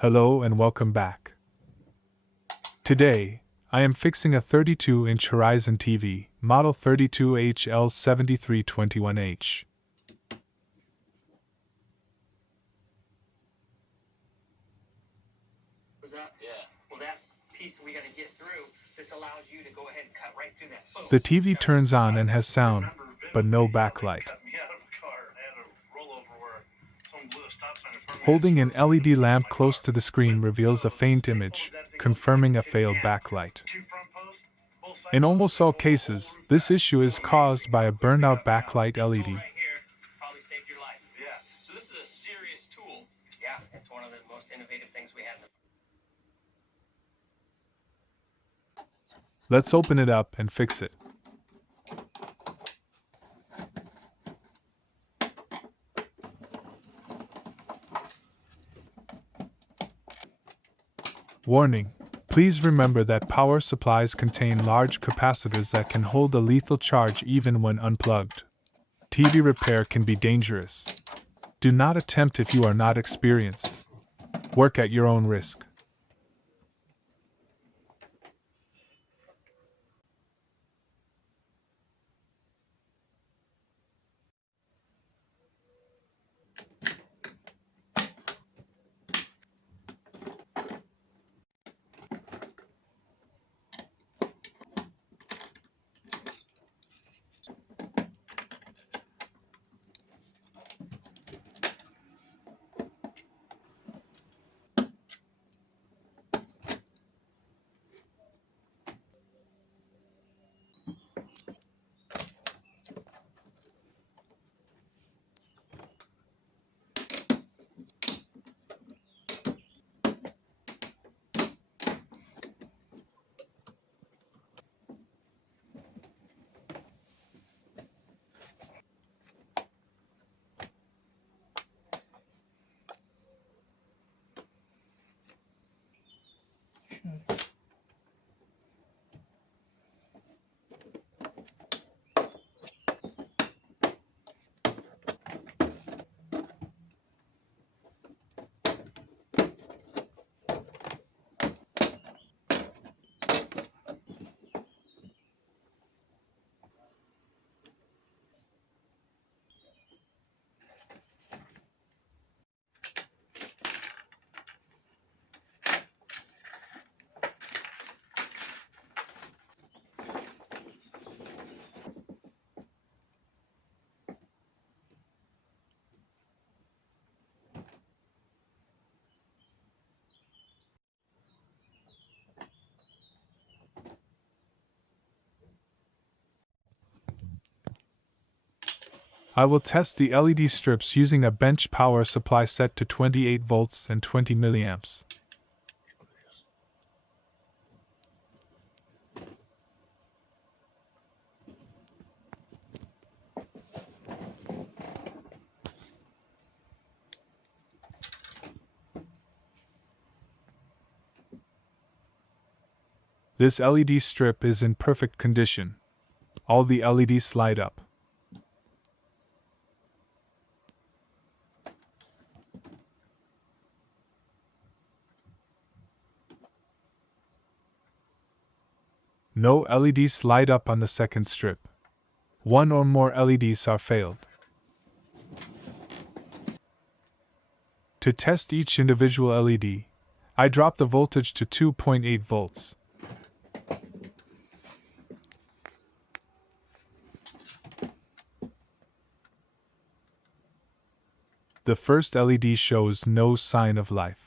Hello and welcome back. Today, I am fixing a 32-inch Horizon TV, model 32HL7321H. That piece we got to get through. This allows you to go ahead and cut right through that. The TV turns on and has sound, but no backlight. Holding an LED lamp close to the screen reveals a faint image, confirming a failed backlight. In almost all cases, this issue is caused by a burned out backlight LED. Probably saved your life. Yeah. So this is a serious tool. Yeah, it's one of the most innovative things we have. Let's open it up and fix it. Warning: please remember that power supplies contain large capacitors that can hold a lethal charge even when unplugged. TV repair can be dangerous. Do not attempt if you are not experienced. Work at your own risk. I will test the LED strips using a bench power supply set to 28 volts and 20 milliamps. This LED strip is in perfect condition. All the LEDs light up. No LEDs light up on the second strip. One or more LEDs are failed. To test each individual LED, I drop the voltage to 2.8 volts. The first LED shows no sign of life.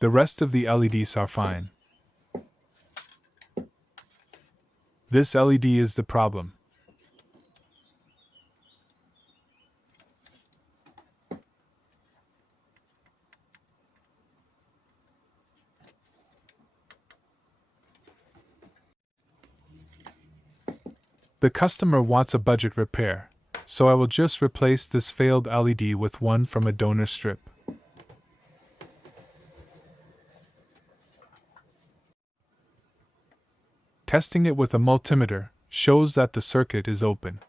The rest of the LEDs are fine. This LED is the problem. The customer wants a budget repair, so I will just replace this failed LED with one from a donor strip. Testing it with a multimeter shows that the circuit is open.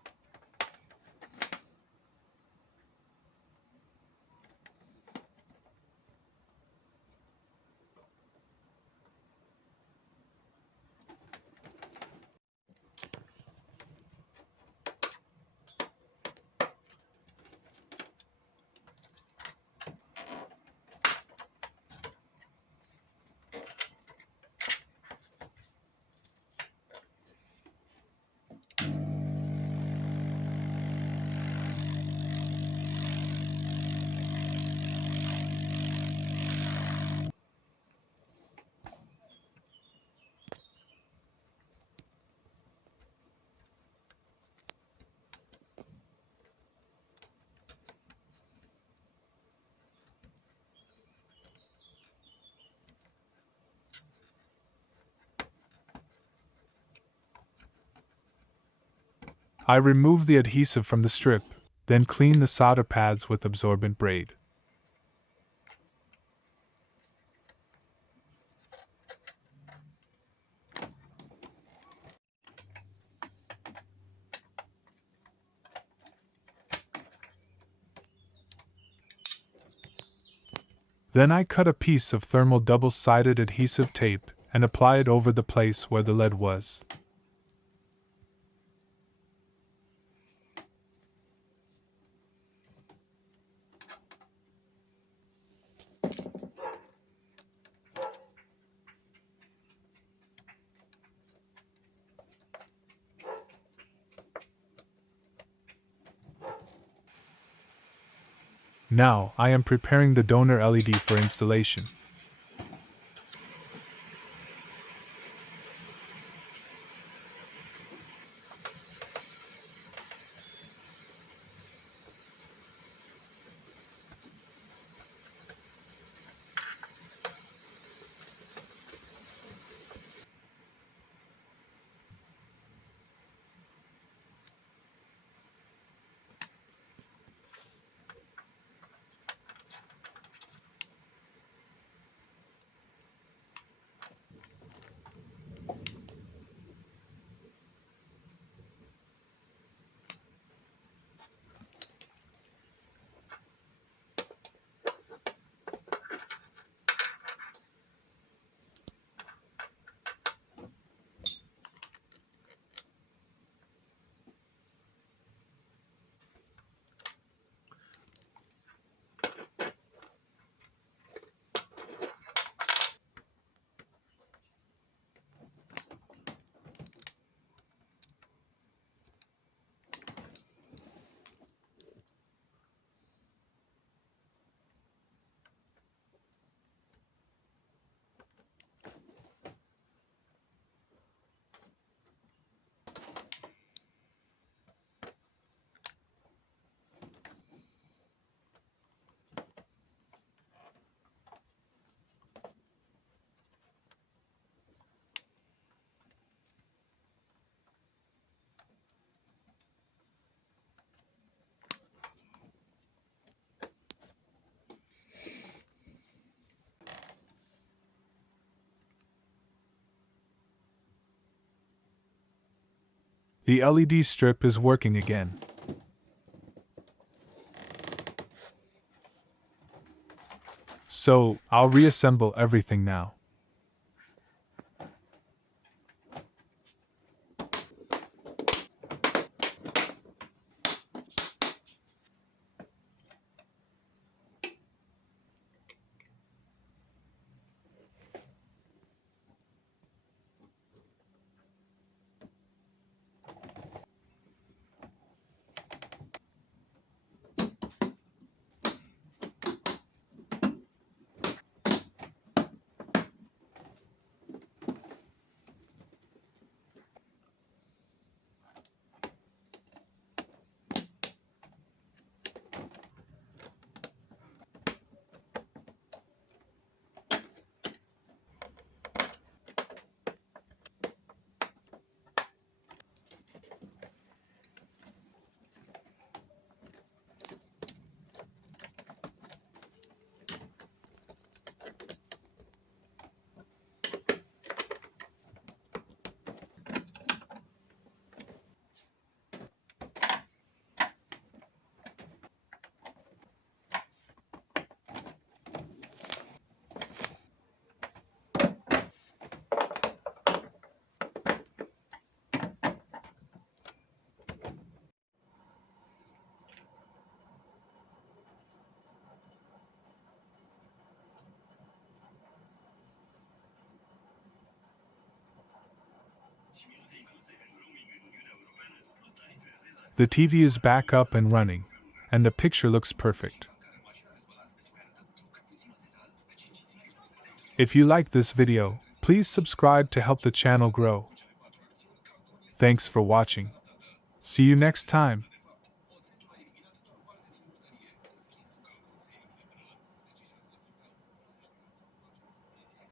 I remove the adhesive from the strip, then clean the solder pads with absorbent braid. Then I cut a piece of thermal double-sided adhesive tape and apply it over the place where the lead was. Now, I am preparing the donor LED for installation. The LED strip is working again. So, I'll reassemble everything now. The TV is back up and running, and the picture looks perfect. If you like this video, please subscribe to help the channel grow. Thanks for watching. See you next time.